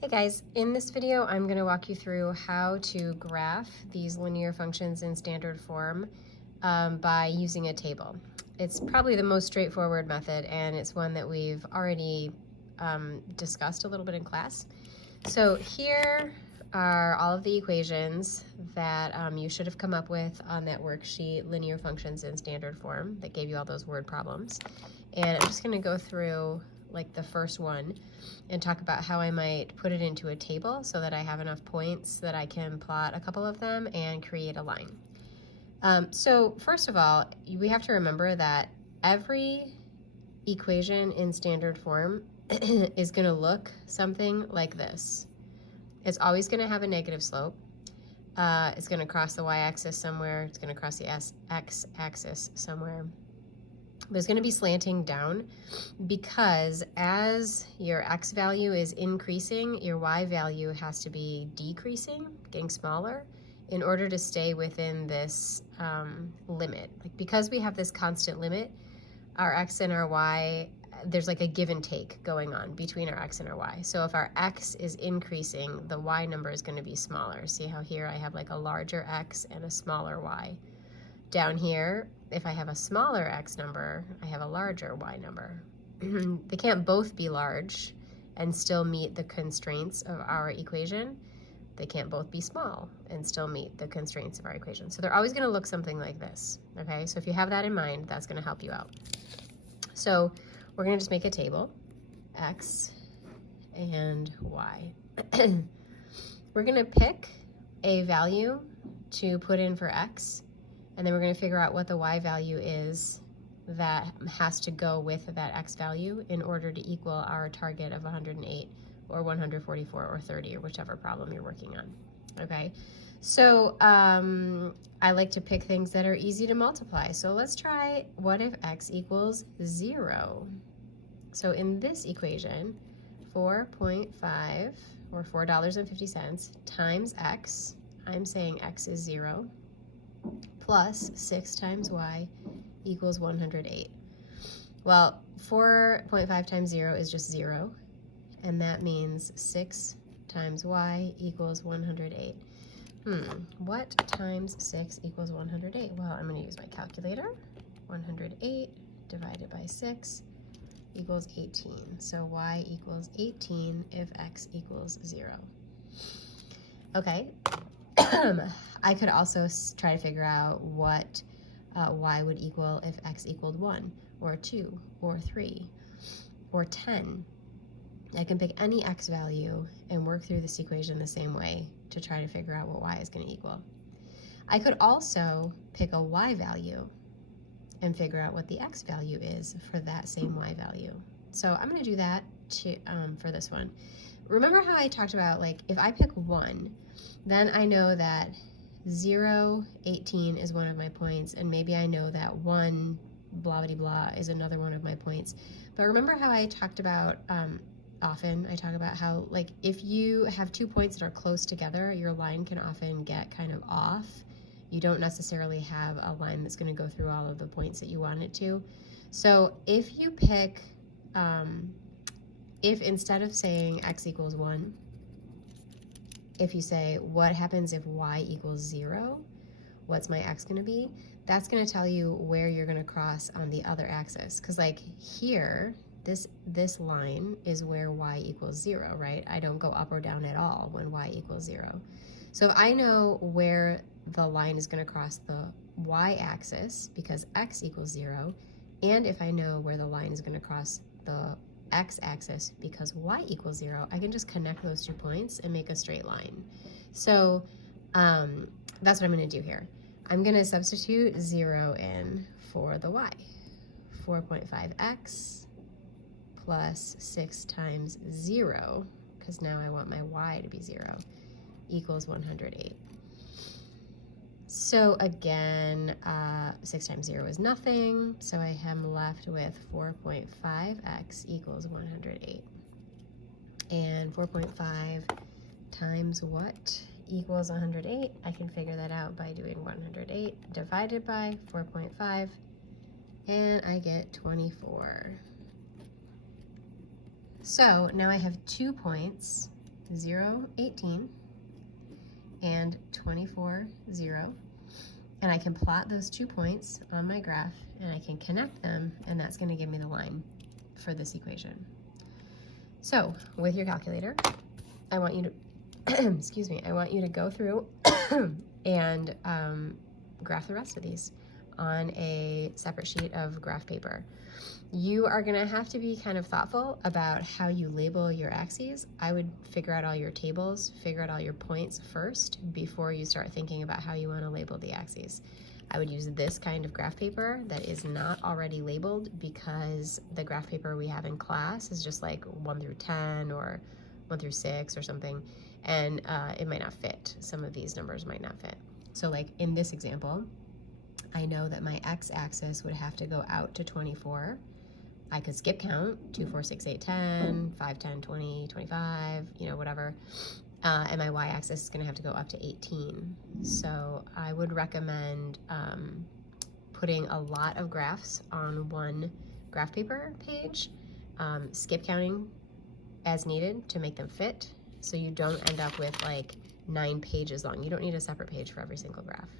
Hey guys, in this video I'm going to walk you through how to graph these linear functions in standard form by using a table. It's probably the most straightforward method, and it's one that we've already discussed a little bit in class. So here are all of the equations that you should have come up with on that worksheet, linear functions in standard form, that gave you all those word problems. And I'm just going to go through like the first one and talk about how I might put it into a table so that I have enough points that I can plot a couple of them and create a line. So first of all, we have to remember that every equation in standard form is going to look something like this. It's always going to have a negative slope. It's going to cross the y-axis somewhere. It's going to cross the x-axis somewhere. But it's going to be slanting down because as your x value is increasing, your y value has to be decreasing, getting smaller, in order to stay within this limit. Like, because we have this constant limit, our x and our y, there's like a give and take going on between our x and our y. So if our x is increasing, the y number is going to be smaller. See how here I have like a larger x and a smaller y. Down here, if I have a smaller x number, I have a larger y number. They can't both be large and still meet the constraints of our equation. They can't both be small and still meet the constraints of our equation. So they're always going to look something like this, okay? So if you have that in mind, that's going to help you out. So we're going to just make a table, x and y. We're going to pick a value to put in for x, and then we're going to figure out what the y value is that has to go with that x value in order to equal our target of 108 or 144 or 30 or whichever problem you're working on. Okay, so I like to pick things that are easy to multiply. So let's try what if x equals 0. So in this equation, 4.5 or $4.50 times x, I'm saying x is 0, plus 6 times y equals 108. Well, 4.5 times 0 is just 0, and that means 6 times y equals 108. What times 6 equals 108? Well, I'm going to use my calculator. 108 divided by 6 equals 18. So y equals 18 if x equals 0. Okay. I could also try to figure out what y would equal if x equaled 1, or 2, or 3, or 10. I can pick any x value and work through this equation the same way to try to figure out what y is going to equal. I could also pick a y value and figure out what the x value is for that same y value. So I'm going to do that for this one. Remember how I talked about, like, if I pick 1, then I know that 0, 18 is one of my points, and maybe I know that 1, blah, blah, blah, is another one of my points. But remember how I talked about, often I talk about how, like, if you have 2 points that are close together, your line can often get kind of off. You don't necessarily have a line that's going to go through all of the points that you want it to. So if you pick, if instead of saying x equals 1, if you say, what happens if y equals 0? What's my x going to be? That's going to tell you where you're going to cross on the other axis. Because, like, here, this line is where y equals 0, right? I don't go up or down at all when y equals 0. So if I know where the line is going to cross the y-axis because x equals 0, and if I know where the line is going to cross the x-axis because y equals 0, I can just connect those 2 points and make a straight line. So that's what I'm going to do here. I'm going to substitute 0 in for the y. 4.5x plus 6 times 0, because now I want my y to be 0, equals 108. So again, 6 times 0 is nothing, so I am left with 4.5x equals 108. And 4.5 times what equals 108? I can figure that out by doing 108 divided by 4.5, and I get 24. So now I have 2 points 0, 18, and 24, 0. And I can plot those 2 points on my graph and I can connect them, and that's going to give me the line for this equation. So with your calculator, I want you to, excuse me, I want you to go through and graph the rest of these on a separate sheet of graph paper. You are gonna have to be kind of thoughtful about how you label your axes. I would figure out all your tables, figure out all your points first before you start thinking about how you wanna label the axes. I would use this kind of graph paper that is not already labeled, because the graph paper we have in class is just like 1 through 10 or 1 through 6 or something, and it might not fit. Some of these numbers might not fit. So like in this example, I know that my x-axis would have to go out to 24. I could skip count, 2, 4, 6, 8, 10, 5, 10, 20, 25, you know, whatever. And my y-axis is gonna have to go up to 18. So I would recommend putting a lot of graphs on one graph paper page, skip counting as needed to make them fit, so you don't end up with like 9 pages long. You don't need a separate page for every single graph.